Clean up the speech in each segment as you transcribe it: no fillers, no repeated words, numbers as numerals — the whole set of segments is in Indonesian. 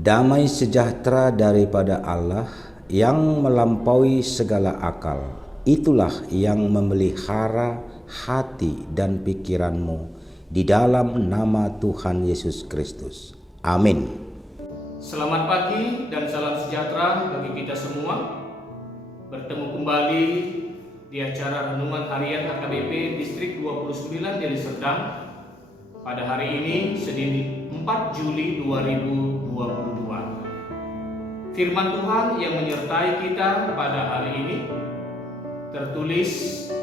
Damai sejahtera daripada Allah yang melampaui segala akal, itulah yang memelihara hati dan pikiranmu di dalam nama Tuhan Yesus Kristus. Amin. Selamat pagi dan salam sejahtera bagi kita semua. Bertemu kembali di acara Renungan Harian HKBP Distrik 29 Deli Serdang pada hari ini, Senin 4 Juli 2022. Firman Tuhan yang menyertai kita pada hari ini tertulis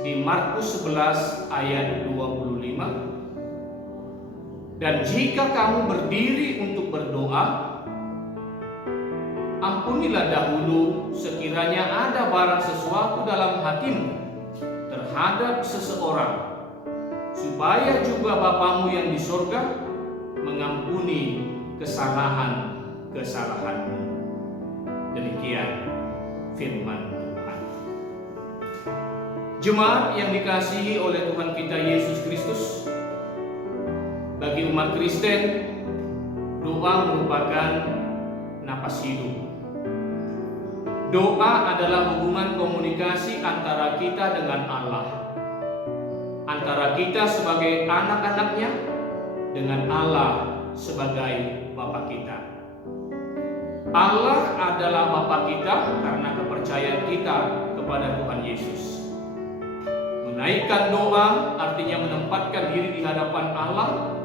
di Markus 11 ayat 25. Dan jika kamu berdiri untuk berdoa, ampunilah dahulu sekiranya ada barang sesuatu dalam hatimu terhadap seseorang, supaya juga Bapamu yang di sorga mengampuni kesalahan-kesalahanmu. Demikian firman Tuhan. Jemaat yang dikasihi oleh Tuhan kita Yesus Kristus, bagi umat Kristen, doa merupakan napas hidup. Doa adalah hubungan komunikasi antara kita dengan Allah, antara kita sebagai anak-anaknya dengan Allah sebagai Bapa kita. Allah adalah Bapa kita karena kepercayaan kita kepada Tuhan Yesus. Menaikkan doa artinya menempatkan diri di hadapan Allah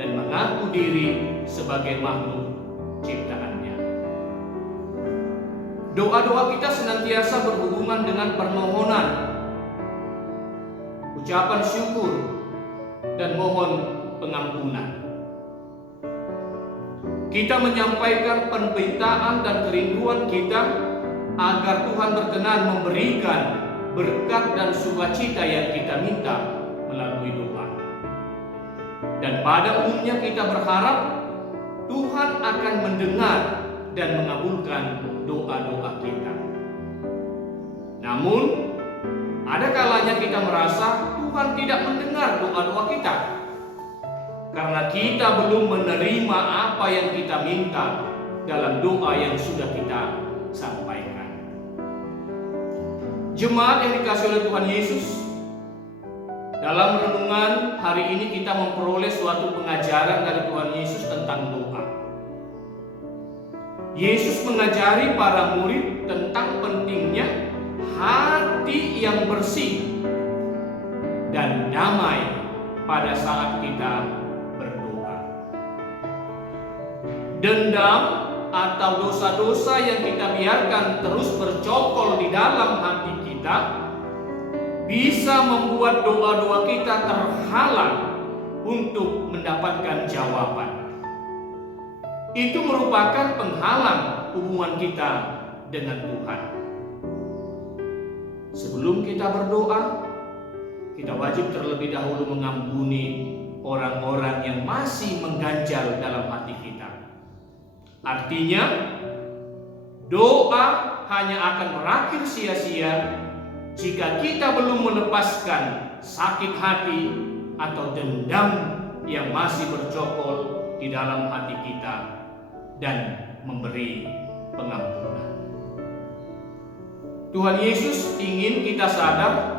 dan mengaku diri sebagai makhluk ciptaannya. Doa-doa kita senantiasa berhubungan dengan permohonan, ucapan syukur, dan mohon pengampunan. Kita menyampaikan penderitaan dan kerinduan kita agar Tuhan berkenan memberikan berkat dan sukacita yang kita minta melalui doa. Dan pada umumnya kita berharap Tuhan akan mendengar dan mengabulkan doa-doa kita. Namun, ada kalanya kita merasa Tuhan tidak mendengar doa-doa kita karena kita belum menerima apa yang kita minta dalam doa yang sudah kita sampaikan. Jemaat yang dikasihi oleh Tuhan Yesus, dalam renungan hari ini kita memperoleh suatu pengajaran dari Tuhan Yesus tentang doa. Yesus mengajari para murid tentang pentingnya hati yang bersih dan damai pada saat kita berdoa. Dendam atau dosa-dosa yang kita biarkan terus bercokol di dalam hati kita bisa membuat doa-doa kita terhalang untuk mendapatkan jawaban. Itu merupakan penghalang hubungan kita dengan Tuhan. Sebelum kita berdoa, kita wajib terlebih dahulu mengampuni orang-orang yang masih mengganjal dalam hati kita. Artinya, doa hanya akan berakhir sia-sia jika kita belum melepaskan sakit hati atau dendam yang masih bercokol di dalam hati kita dan memberi pengampunan. Tuhan Yesus ingin kita sadar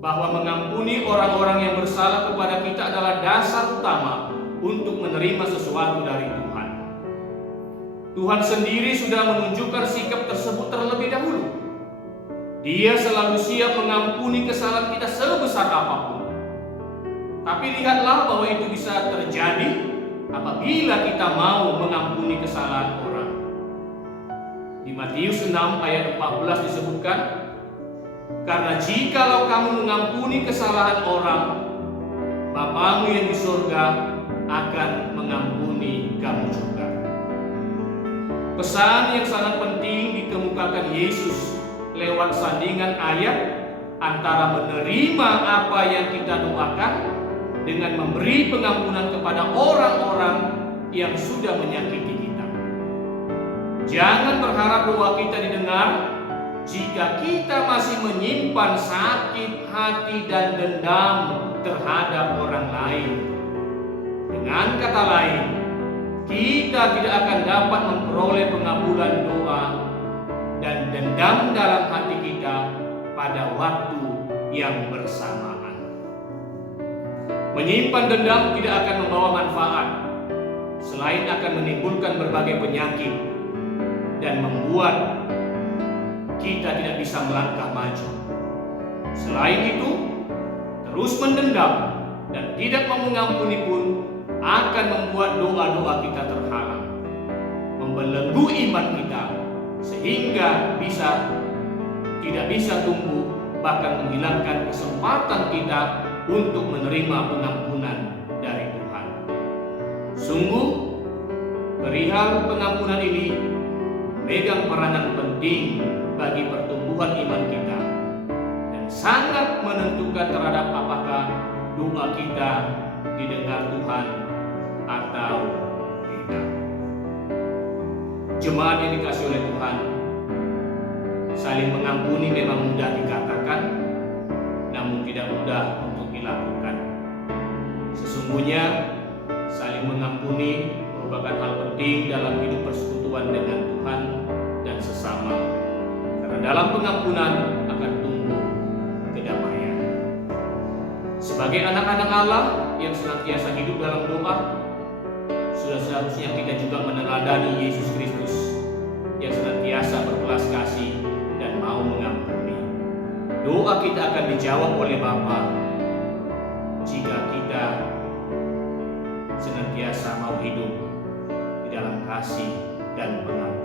bahwa mengampuni orang-orang yang bersalah kepada kita adalah dasar utama untuk menerima sesuatu dari Tuhan. Tuhan sendiri sudah menunjukkan sikap tersebut terlebih dahulu. Dia selalu siap mengampuni kesalahan kita sebesar apapun. Tapi lihatlah bahwa itu bisa terjadi apabila kita mau mengampuni kesalahan orang. Di Matius 6 ayat 14 disebutkan, karena jikalau kamu mengampuni kesalahan orang, Bapamu yang di surga akan mengampuni kamu juga. Pesan yang sangat penting dikemukakan Yesus lewat sandingan ayat antara menerima apa yang kita doakan dengan memberi pengampunan kepada orang-orang yang sudah menyakiti kita. Jangan berharap doa kita didengar jika kita masih menyimpan sakit hati dan dendam terhadap orang lain. Dengan kata lain, kita tidak akan dapat memperoleh pengabulan doa dan dendam dalam hati kita pada waktu yang bersamaan. Menyimpan dendam tidak akan membawa manfaat, selain akan menimbulkan berbagai penyakit dan membuat kita tidak bisa melangkah maju. Selain itu, terus mendendam dan tidak mau mengampuni pun akan membuat doa-doa kita terhalang, membelenggu iman kita sehingga tidak bisa tumbuh, bahkan menghilangkan kesempatan kita untuk menerima pengampunan dari Tuhan. Sungguh, perihal pengampunan ini memegang peranan penting bagi pertumbuhan iman kita dan sangat menentukan terhadap apakah doa kita didengar Tuhan atau tidak. Jemaat yang dikasihi oleh Tuhan, saling mengampuni memang mudah dikatakan, namun tidak mudah untuk dilakukan. Sesungguhnya saling mengampuni merupakan hal penting dalam hidup persekutuan dengan Tuhan dan sesama, karena dalam pengampunan akan tumbuh kedamaian. Sebagai anak-anak Allah yang senantiasa hidup dalam doa, sudah seharusnya kita juga meneladani Yesus Kristus yang senantiasa berbelas kasih dan mau mengampuni. Doa kita akan dijawab oleh Bapa jika kita senantiasa mau hidup di dalam kasih dan pengampunan.